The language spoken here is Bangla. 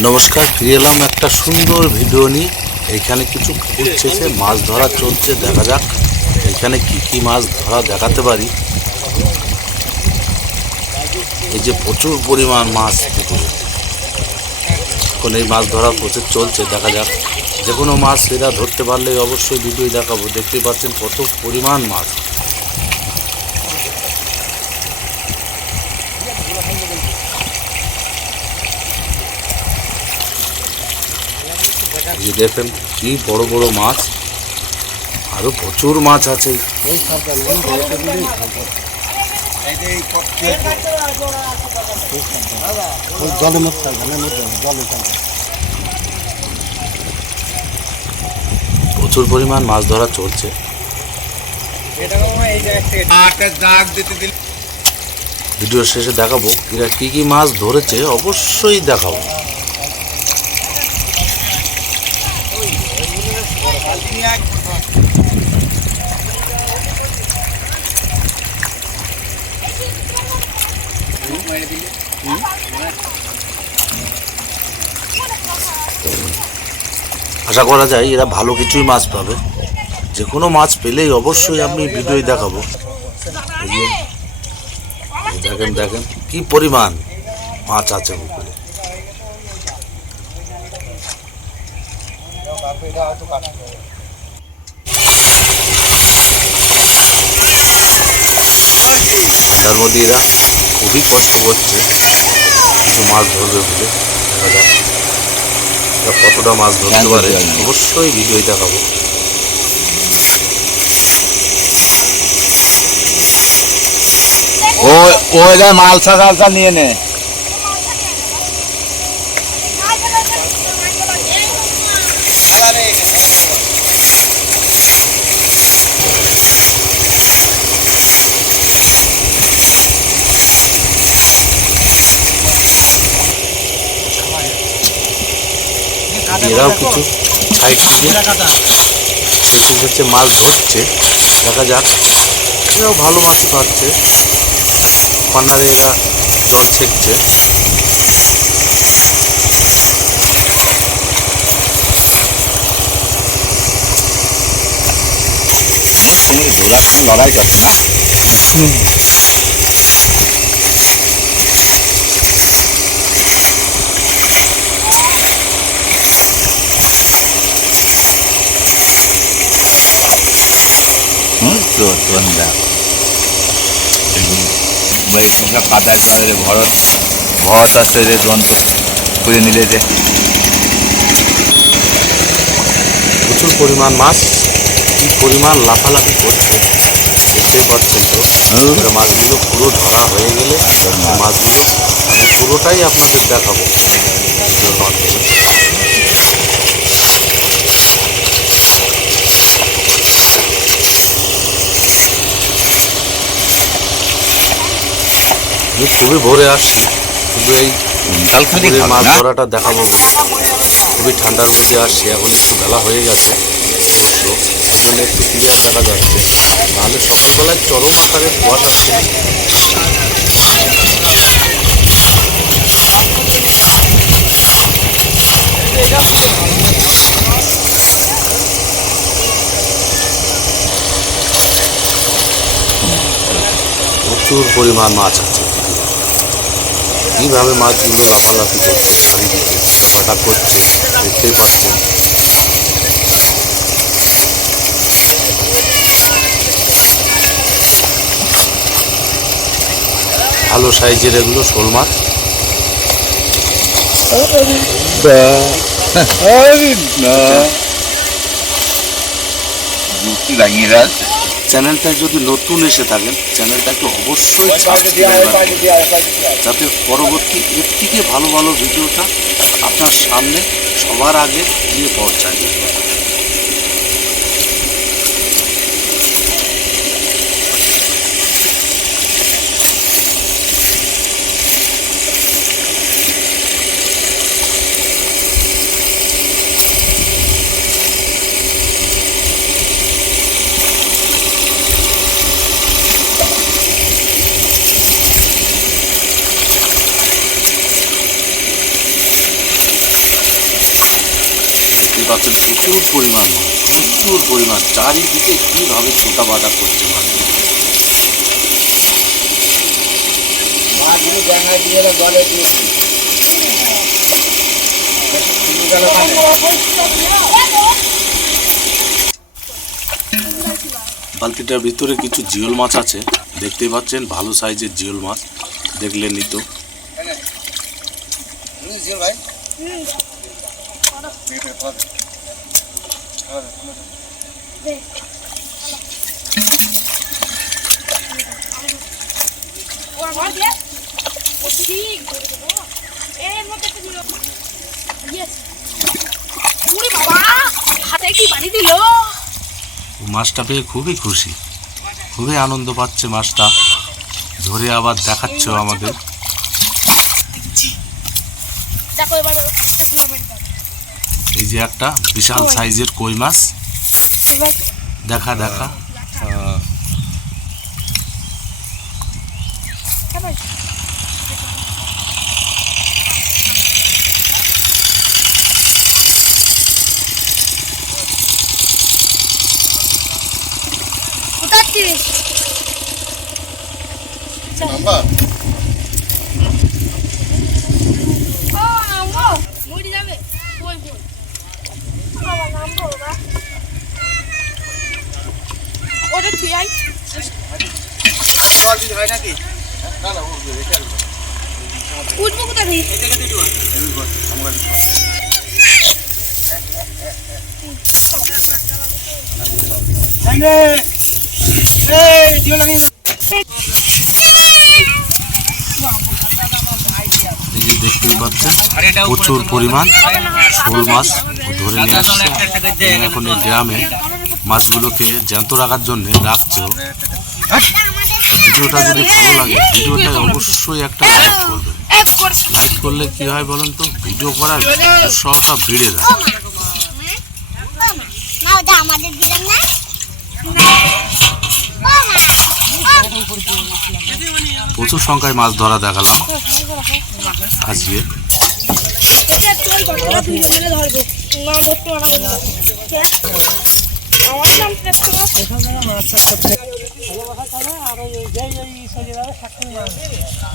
নমস্কার, ফিরে এলাম একটা সুন্দর ভিডিও নিয়ে। এখানে কিছু পুকুর ছেঁচে মাছ ধরা চলছে, দেখা যাক এখানে কি কি মাছ ধরা দেখাতে পারি। এই যে প্রচুর পরিমাণ মাছ পুকুরে। এখন এই মাছ ধরা প্রচুর চলছে, দেখা যাক। যে কোনো মাছ এরা ধরতে পারলে অবশ্যই ভিডিও দেখাবো। দেখতেই পাচ্ছেন কত পরিমাণ মাছ। যে দেখেন, কি বড় বড় মাছ। আরও প্রচুর মাছ আছে। প্রচুর পরিমাণ মাছ ধরা চলছে। ভিডিও শেষে দেখাবো এরা কি কি মাছ ধরেছে, অবশ্যই দেখাবো। আশা করা যায় এরা ভালো কিছুই মাছ পাবে। যে কোনো মাছ পেলেই অবশ্যই আমি ভিডিওই দেখাবো। দেখেন দেখেন, কি পরিমাণ মাছ আছে পুকুরে তার মধ্যে এরা খুবই কষ্ট করছে। কিছু মাছ ধরবে বলে। দেখা যাক এরা কতটা মাছ ধরতে পারে। অবশ্যই ভিডিওই দেখাবো। ও ওই মালসা টালসা নিয়ে নে। এরাও কিছু সাইড দিয়ে ছেঁচে ছেঁচে মাছ ধরছে। দেখা যাক। এরাও ভালো মাছ পাচ্ছে পান্নারে এরা জল ছেঁকছে। গোলাপ দেখ ওই সব পাতায় জলে ভরত ভরত আসছে যে যন্ত্র করে নিলে যে। প্রচুর পরিমাণ মাছ কি পরিমাণ লাফালাফি করছে দেখতেই পাচ্ছেন তো। মাছগুলো পুরো ধরা হয়ে গেলে মাছগুলো আমি পুরোটাই আপনাদের দেখাবো। খুবই ভোরে আসছি। শুধু এই পুকুরের মাছ ধরাটা দেখাবো। বলে খুবই ঠান্ডার মধ্যে আসছি। এখন একটু বেলা হয়ে গেছে। তার জন্য একটু ক্লিয়ার দেখা যাচ্ছে। তাহলে সকালবেলায় চরম আকারে কুয়াশা ছিল প্রচুর পরিমাণ মাছ আছে। কীভাবে মাছগুলো লাফালাফি করছে চারিদিকে পাটা করছে দেখতেই পাচ্ছেন ভালো সাইজের এগুলো শোল মাছ। লাগিয়ে রাখ। চ্যানেলটা যদি নতুন এসে থাকেন চ্যানেলটাকে অবশ্যই যাতে পরবর্তী এর থেকে ভালো ভালো ভিডিওটা আপনার সামনে সবার আগে গিয়ে পৌঁছায়। প্রচুর পরিমাণ প্রচুর পরিমাণ চারিদিকে কীভাবে ছোটা বাটা করছে বালতিটার ভিতরে কিছু জিওল মাছ আছে দেখতেই পাচ্ছেন ভালো সাইজের জিওল মাছ দেখলে নিত। দিল মাছটা পেয়ে খুবই খুশি। খুবই আনন্দ পাচ্ছে মাছটা। ধরে আবার দেখাচ্ছ আমাদের। দেখো এবার এই যে একটা বিশাল সাইজের কই মাছ। দেখা দেখা। উঠবো কোথা থেকে? দেখতেই পাচ্ছেন প্রচুর পরিমাণ শোল মাছ ধরে নিয়ে আসছে। এখন এই ড্রামে মাছগুলোকে জ্যান্ত রাখার জন্য রাখছে। ভিডিওটা যদি ভালো লাগে ভিডিওটা অবশ্যই একটা লাইক করবেন। লাইক করলে কি হয় বলেন তো? ভিডিও করার উৎসাহটা বেড়ে যায়। প্রচুর সংখ্যায় মাছ ধরা দেখালাম। আজকে। এটা তুই বলে ধরবো না মোট্টু আমাকে আমার নাম পেট্রো